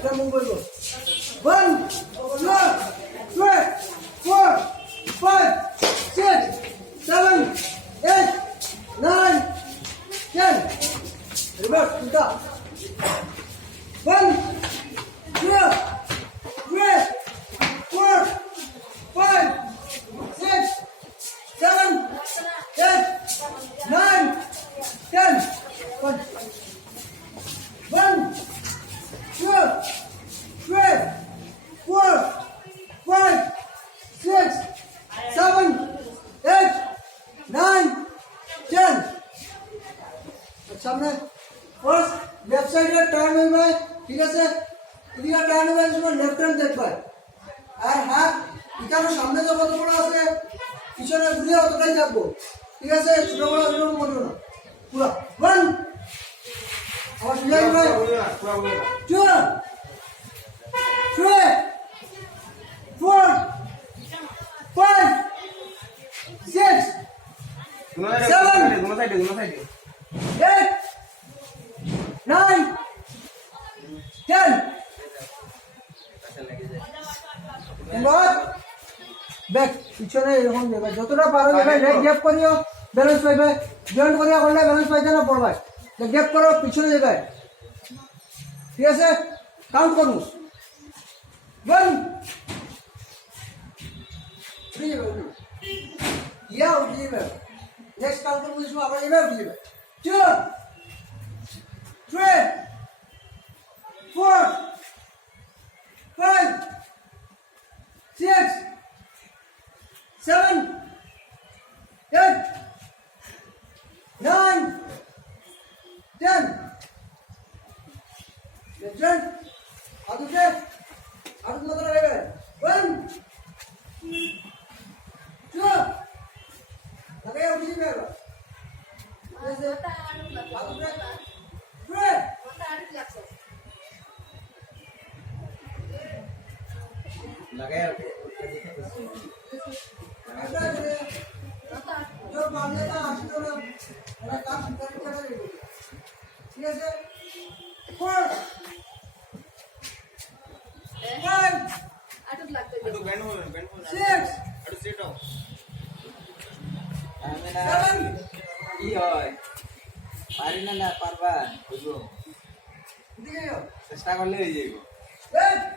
এটা মুখ বলবো 1 2 3 4 5 6 7 8 9 10 রিভার্স উল্টা 1 2 3 4 5 6 7 8 9 10 1 2 3 4 5 6 7 8 9 10 সামনে ফার্স্ট লেফট সাইডে টার্ন হইবে ঠিক আছে এদিকে টার্ন হইবে সময় লেফট হ্যান্ড দেখবে আর হাত এখানে সামনে যত বড় আছে পিছনে ঘুরে অতটাই থাকবো ঠিক আছে ছোট বড় এরকম করবো না পুরো 1 আবার বুঝাই ভাই 2 3 4 5 6 7 दोनों साइड 8 9 10 এবার ব্যাক পিছনে এরকম যাবে যতটা পারো যাবে লেগ গ্যাপ করিও ব্যালেন্স পাইবে জয়েন্ট করিয়া করলে ব্যালেন্স পাইতে না পড়বে গ্যাপ করো পিছনে যাবে ঠিক আছে কাউন্ট করুন 1 3 ইয়া উঠে যাবে নেক্সট কাউন্ট করুন কিছু আবার যাবে উঠে যাবে 2 3 4 5 6 7 8 9 10 Listen. Adutya. Adut matra rehbe. 1 2 lagaya uthi jayega. Aise Adutya. 3 लगाया जो मान्यता आशित ना मेरा काम करने का नहीं ठीक है सर 4 5 আটক লাগতে तो बैंड हो 6 अरे सेट आओ 7 কি হয় পারি না পারবা বুঝো দিকে যাও চেষ্টা করলে হয়ে যাবে 8